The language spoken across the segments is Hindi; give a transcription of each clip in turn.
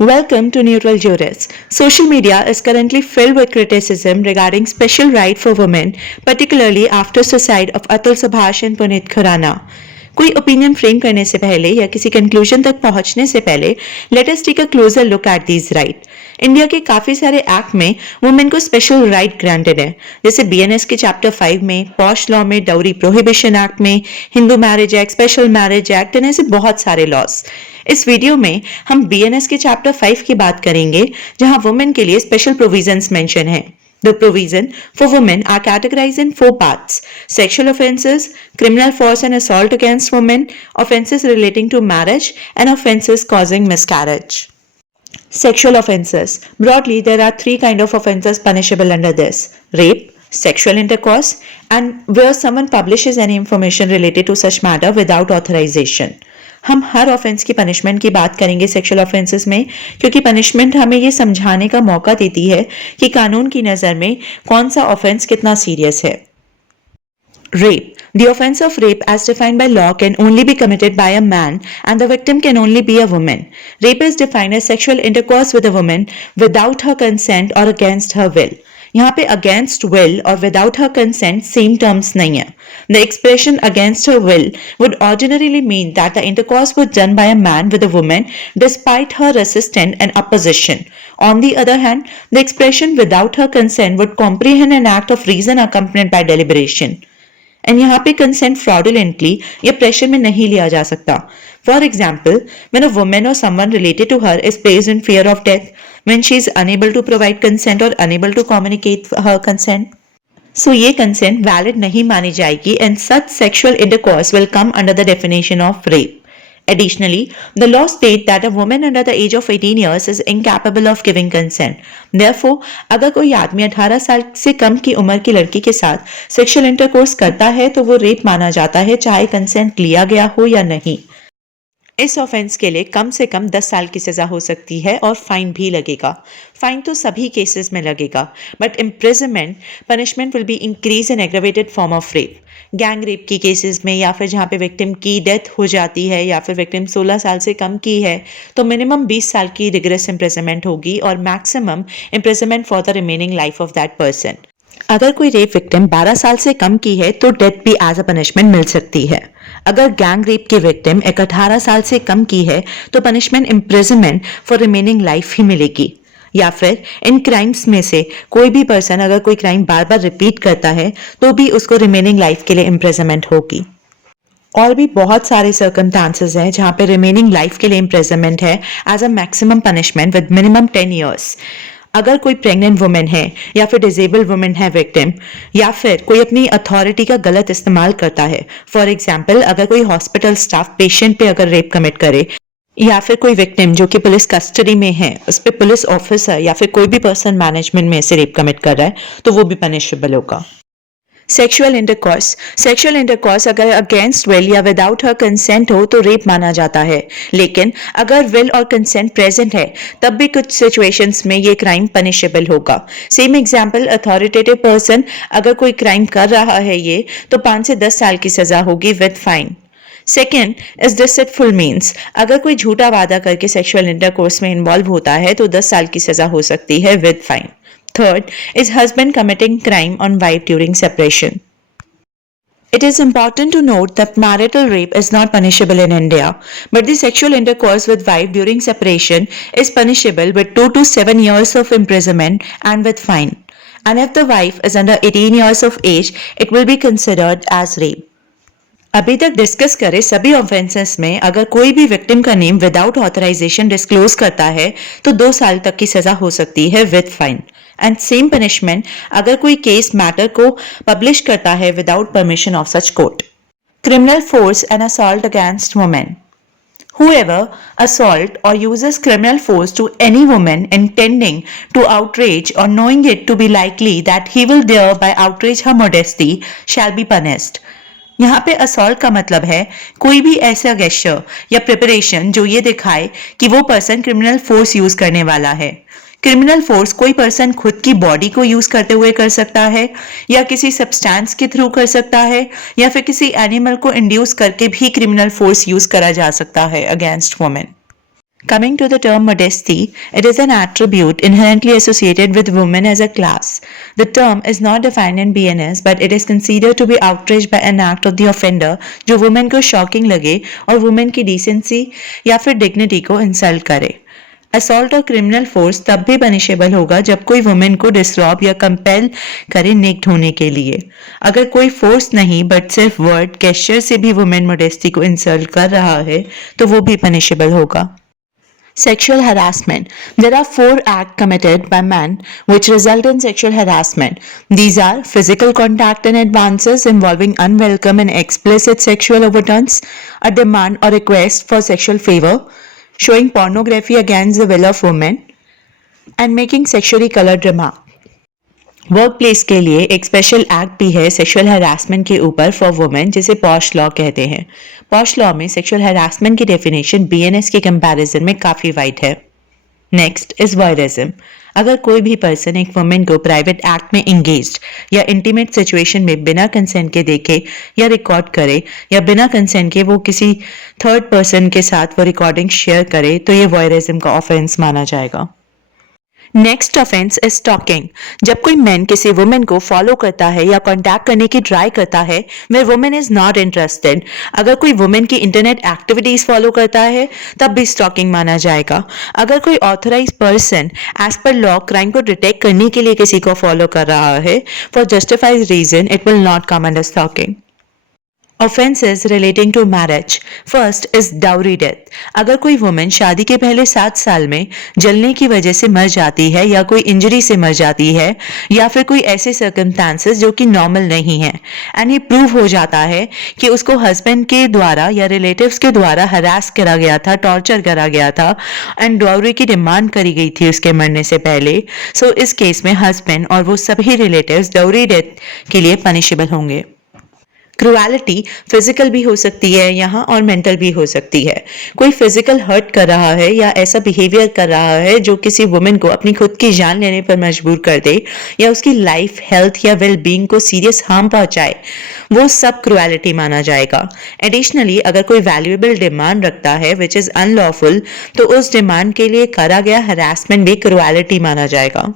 Welcome to Neutral Juris. Social media is currently filled with criticism regarding special right for women, particularly after suicide of Atul Subhash and Puneet Khurana. कोई ओपिनियन फ्रेम करने से पहले या किसी कंक्लूजन तक पहुंचने से पहले let us take a closer look at these right. India के काफी सारे एक्ट में वुमेन को स्पेशल राइट ग्रांटेड है, जैसे बीएनएस के चैप्टर 5 में, पॉश लॉ में, डाउरी प्रोहिबिशन एक्ट में, Hindu marriage act, special marriage act, ऐसे बहुत सारे लॉस। इस वीडियो में हम बीएनएस के चैप्टर 5 की बात करेंगे, जहां वुमेन के लिए स्पेशल प्रोविजंस मेंशन है। The provision for women are categorized in 4 parts: sexual offences, criminal force and assault against women, offences relating to marriage, and offences causing miscarriage. Sexual offences. Broadly, there are 3 kinds of offences punishable under this: rape, sexual intercourse, and where someone publishes any information related to such matter without authorization. हम हर ऑफेंस की पनिशमेंट की बात करेंगे सेक्सुअल ऑफेंसेस में, क्योंकि पनिशमेंट हमें ये समझाने का मौका देती है कि कानून की नज़र में कौन सा ऑफेंस कितना सीरियस है। Rape. The offense of rape as defined by law can only be committed by a man and the victim can only be a woman. Rape is defined as sexual intercourse with a woman without her consent or against her will. यहाँ पे अगेंस्ट विल और without her consent same terms नहीं है। The expression against her will would ordinarily mean that the intercourse was done by a man with a woman despite her resistance and opposition. On the other hand, the expression without her consent would comprehend an act of reason accompanied by deliberation. And यहाँ पे कंसेंट फ्रॉडुलेंटली या प्रेशर में नहीं लिया जा सकता। For example, when a woman or someone related to her is placed in fear of death, when she is unable to provide consent or unable to communicate her consent, so ये consent valid नहीं मानी जाएगी and such sexual intercourse will come under the definition of rape. Additionally, the law states that a woman under the age of 18 years is incapable of giving consent. Therefore, अगर कोई आदमी 18 साल से कम की उम्र की लड़की के साथ सेक्सुअल इंटरकोर्स करता है तो वो रेप माना जाता है, चाहे कंसेंट लिया गया हो या नहीं। इस ऑफेंस के लिए कम से कम 10 साल की सजा हो सकती है और फाइन भी लगेगा। फाइन तो सभी केसेस में लगेगा, but imprisonment punishment will be increase in aggravated form of rape. Gang rape की केसेस में या फिर जहाँ पे विक्टिम की डेथ हो जाती है या फिर विक्टिम 16 साल से कम की है तो मिनिमम 20 साल की रिग्रेस इम्प्रिजनमेंट होगी और maximum imprisonment for the remaining life of that person. अगर कोई रेप विक्टिम 12 साल से कम की है तो डेथ भी एज अ पनिशमेंट मिल सकती है। अगर गैंग रेप की विक्टिम 18 साल से कम की है तो punishment imprisonment for remaining life ही मिलेगी। या फिर इन क्राइम्स में से कोई भी पर्सन अगर कोई क्राइम बार बार रिपीट करता है तो भी उसको रिमेनिंग लाइफ के लिए इम्प्रिजनमेंट होगी। और भी बहुत सारे सर्कमस्टांसेस हैं जहां पे रिमेनिंग लाइफ के लिए इम्प्रिजनमेंट है as a maximum punishment with minimum 10 years. अगर कोई प्रेग्नेंट वुमेन है या फिर डिजेबल्ड वुमेन है विक्टिम, या फिर कोई अपनी अथॉरिटी का गलत इस्तेमाल करता है, फॉर एग्जाम्पल अगर कोई हॉस्पिटल स्टाफ पेशेंट पे अगर रेप कमिट करे, या फिर कोई विक्टिम जो कि पुलिस कस्टडी में है उस पर पुलिस ऑफिसर या फिर कोई भी पर्सन मैनेजमेंट में से रेप कमिट कर रहा है तो वो भी पनिशेबल होगा। सेक्सुअल इंटरकॉर्स अगर अगेंस्ट विल या विदाउट हर कंसेंट हो तो रेप माना जाता है, लेकिन अगर विल और कंसेंट प्रेजेंट है तब भी कुछ सिचुएशंस में ये क्राइम पनिशेबल होगा। सेम एग्जांपल, अथॉरिटेटिव पर्सन अगर कोई क्राइम कर रहा है ये तो 5 से 10 साल की सजा होगी with fine. Second is deceitful means, अगर कोई झूठा वादा करके सेक्सुअल इंटरकोर्स में इन्वॉल्व होता है तो 10 साल की सजा हो सकती है with fine. Third is husband committing crime on wife during separation. It is important to note that marital rape is not punishable in India, but the sexual intercourse with wife during separation is punishable with 2 to 7 years of imprisonment and with fine. And if the wife is under 18 years of age, it will be considered as rape. अभी तक डिस्कस करे सभी ऑफेंसेस में अगर कोई भी विक्टिम का नेम विदाउट ऑथराइजेशन डिस्क्लोज करता है तो 2 साल तक की सजा हो सकती है with fine. And same punishment अगर कोई केस मैटर को पब्लिश करता है without permission of such court. Criminal force and assault against women. Whoever assault or uses criminal force to any woman intending to outrage or knowing it to be likely that he will thereby outrage her modesty shall be punished. यहाँ पे असॉल्ट का मतलब है कोई भी ऐसा गेस्चर या प्रिपरेशन जो ये दिखाए कि वो पर्सन क्रिमिनल फोर्स यूज करने वाला है। क्रिमिनल फोर्स कोई पर्सन खुद की बॉडी को यूज करते हुए कर सकता है या किसी सब्सटेंस के थ्रू कर सकता है या फिर किसी एनिमल को इंड्यूस करके भी क्रिमिनल फोर्स यूज करा जा सकता है against women. Coming to the term modesty, it is an attribute inherently associated with women as a class. The term is not defined in BNS, but it is considered to be outrage by an act of the offender जो women को shocking लगे और women की decency या फिर dignity को insult करे. असॉल्ट और क्रिमिनल फोर्स तब भी पनिशेबल होगा जब कोई वुमेन को डिसरॉब या कंपेल करे नेक्ड होने के लिए. अगर कोई फोर्स नहीं बट सिर्फ वर्ड गेस्चर से भी वुमेन मोडेस्टी को इंसल्ट कर रहा है तो वो भी पनिशेबल होगा. Sexual harassment. There are 4 acts committed by men which result in sexual harassment. These are physical contact and advances involving unwelcome and explicit sexual overtones, a demand or request for sexual favor, showing pornography against the will of women, and making sexually colored remarks. Work place के लिए एक स्पेशल एक्ट भी है सेक्सुअल हैरासमेंट के ऊपर फॉर वुमेन जिसे पॉश लॉ कहते हैं. पॉश लॉ में सेक्सुअल हैरासमेंट की डेफिनेशन बीएनएस के कंपैरिजन में काफ़ी वाइड है. Next is voyeurism. अगर कोई भी पर्सन एक वुमेन को प्राइवेट एक्ट में इंगेज्ड या इंटीमेट सिचुएशन में बिना कंसेंट के देखे या रिकॉर्ड करे या बिना कंसेंट के वो किसी थर्ड पर्सन के साथ वो रिकॉर्डिंग शेयर करे तो ये वॉयरिज्म का ऑफेंस माना जाएगा. Next offence is stalking. जब कोई मैन किसी वुमेन को फॉलो करता है या कांटेक्ट करने की ट्राई करता है वे वुमेन इज नॉट इंटरेस्टेड. अगर कोई वुमेन की इंटरनेट एक्टिविटीज फॉलो करता है तब भी स्टॉकिंग माना जाएगा. अगर कोई authorise person as per law crime को डिटेक्ट करने के लिए किसी को फॉलो कर रहा है for justified reason it will not come under stalking. Offenses relating to marriage. First is dowry death. अगर कोई वुमेन शादी के पहले 7 साल में जलने की वजह से मर जाती है या कोई इंजरी से मर जाती है या फिर कोई ऐसे सर्कमस्टांसेस जो कि नॉर्मल नहीं है एंड ये प्रूव हो जाता है कि उसको हस्बैंड के द्वारा या रिलेटिव्स के द्वारा हरास करा गया था, टॉर्चर करा गया था एंड डाउरी की डिमांड करी गई थी उसके मरने से पहले, सो इस केस में हस्बैंड और वो सभी रिलेटिव्स डाउरी डेथ के लिए पनिशेबल होंगे. क्रुएलिटी फिजिकल भी हो सकती है यहाँ और मेंटल भी हो सकती है. कोई फिजिकल हर्ट कर रहा है या ऐसा बिहेवियर कर रहा है जो किसी वुमेन को अपनी खुद की जान लेने पर मजबूर कर दे या उसकी लाइफ, हेल्थ या वेल बीइंग को सीरियस हार्म पहुंचाए, वो सब क्रुएलिटी माना जाएगा. एडिशनली अगर कोई वैल्यूएबल डिमांड रखता है विच इज अनलॉफुल तो उस डिमांड के लिए करा गया हरासमेंट भी क्रुएलिटी माना जाएगा.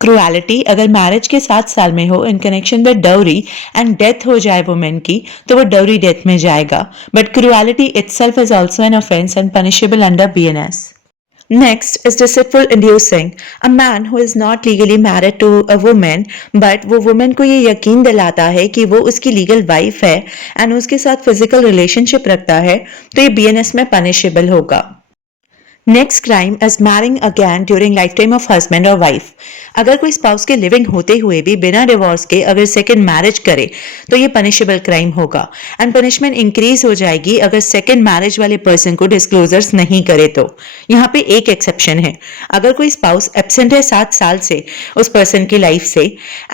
क्रुएलिटी अगर मैरिज के 7 साल में हो in connection with dowry and death हो जाए वुमेन की तो वो डाउरी डेथ में जाएगा. But cruelty itself is also an offence and punishable under BNS. Next is deceitful inducing. A man who is not legally married to a woman but वो woman को ये यकीन दिलाता है कि वो उसकी legal wife है and उसके साथ physical relationship रखता है तो ये BNS में punishable होगा. Next crime is marrying again during life time of husband और वाइफ. अगर कोई स्पाउस के लिविंग होते हुए भी बिना डिवोर्स के अगर सेकंड मैरिज करे तो ये पनिशेबल क्राइम होगा एंड पनिशमेंट इंक्रीज हो जाएगी अगर सेकंड मैरिज वाले पर्सन को डिस्क्लोजर्स नहीं करे तो. यहाँ पे एक एक्सेप्शन है. अगर कोई स्पाउस एब्सेंट है 7 साल से उस पर्सन की लाइफ से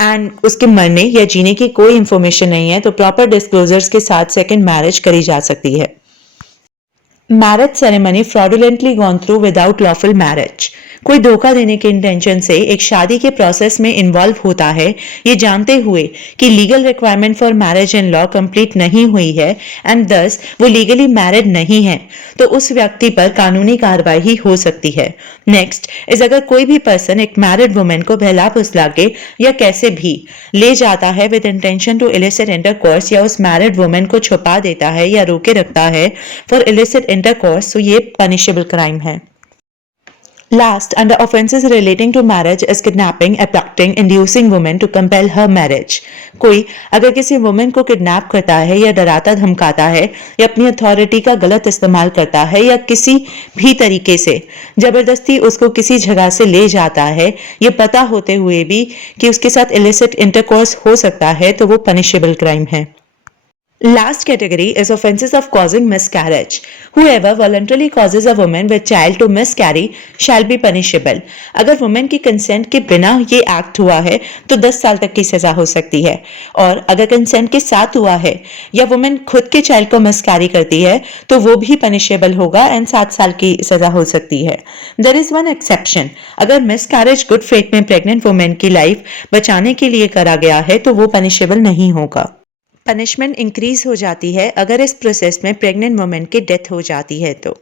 एंड उसके मरने या जीने की कोई इंफॉर्मेशन नहीं है तो प्रॉपर डिस्क्लोजर्स के साथ सेकंड मैरिज करी जा सकती है. Marriage ceremony fraudulently gone through without lawful marriage. कोई धोखा देने के इंटेंशन से एक शादी के प्रोसेस में इन्वॉल्व होता है ये जानते हुए कि legal requirement for marriage in law complete नहीं हुई है एंड दस वो लीगली मैरिड नहीं है तो उस व्यक्ति पर कानूनी कार्रवाई हो सकती है. नेक्स्ट इज अगर कोई भी पर्सन एक मैरिड वुमेन को बहला फुसला के या कैसे भी ले जाता है with intention to illicit intercourse या उस मैरिड वुमेन को छुपा देता है या रोके रखता है फॉर इलिसिट इंटरकोर्स तो ये पनिशेबल क्राइम है. Last, under offenses relating to marriage is kidnapping, abducting, inducing women to compel her marriage. कोई अगर किसी वुमेन को किडनैप करता है या डराता धमकाता है या अपनी अथॉरिटी का गलत इस्तेमाल करता है या किसी भी तरीके से जबरदस्ती उसको किसी जगह से ले जाता है ये पता होते हुए भी कि उसके साथ इलिसिट इंटरकोर्स हो सकता है तो वो पनिशेबल क्राइम है. Last category is offenses of causing miscarriage. Whoever voluntarily causes a woman with child to miscarry shall be punishable. अगर वुमेन की कंसेंट के बिना ये एक्ट हुआ है तो 10 साल तक की सजा हो सकती है और अगर कंसेंट के साथ हुआ है या वुमेन खुद के चाइल्ड को मिसकैरी करती है तो वो भी पनिशेबल होगा एंड 7 साल की सजा हो सकती है. There is one exception. अगर मिसकैरेज गुड फेथ में प्रेग्नेंट वुमेन की लाइफ बचाने के लिए करा गया है तो वो पनिशेबल नहीं होगा. पनिशमेंट इंक्रीज हो जाती है अगर इस प्रोसेस में प्रेग्नेंट वुमेन की डेथ हो जाती है तो.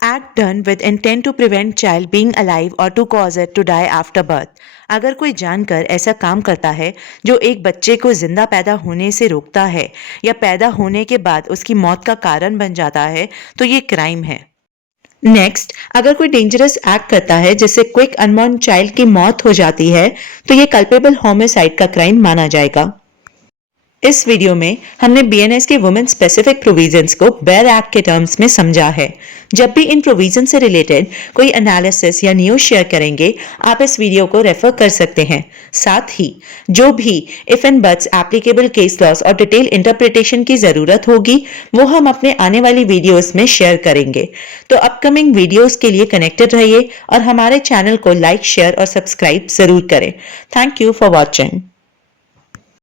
Act done with intent to prevent child being alive or to cause it to die after birth. अगर कोई जानकर ऐसा काम करता है जो एक बच्चे को जिंदा पैदा होने से रोकता है या पैदा होने के बाद उसकी मौत का कारण बन जाता है तो ये क्राइम है। नेक्स्ट, अगर कोई डेंजरस एक्ट करता है जिससे क्विक अनबॉर्न चाइल्ड की मौत हो जाती है तो ये कल्पेबल होमिसाइड का क्राइम माना जाएगा। इस वीडियो में हमने बीएनएस के वुमेन स्पेसिफिक प्रोविजंस को बेयर एक्ट के टर्म्स में समझा है। जब भी इन प्रोविजन से रिलेटेड कोई एनालिसिस या न्यूज शेयर करेंगे, आप इस वीडियो को रेफर कर सकते हैं। साथ ही जो भी if and buts applicable case laws और डिटेल इंटरप्रिटेशन की जरूरत होगी वो हम अपने आने वाली वीडियोस में शेयर करेंगे। तो अपकमिंग वीडियोस के लिए कनेक्टेड रहिए और हमारे चैनल को लाइक, शेयर और सब्सक्राइब जरूर करें। Thank you for watching.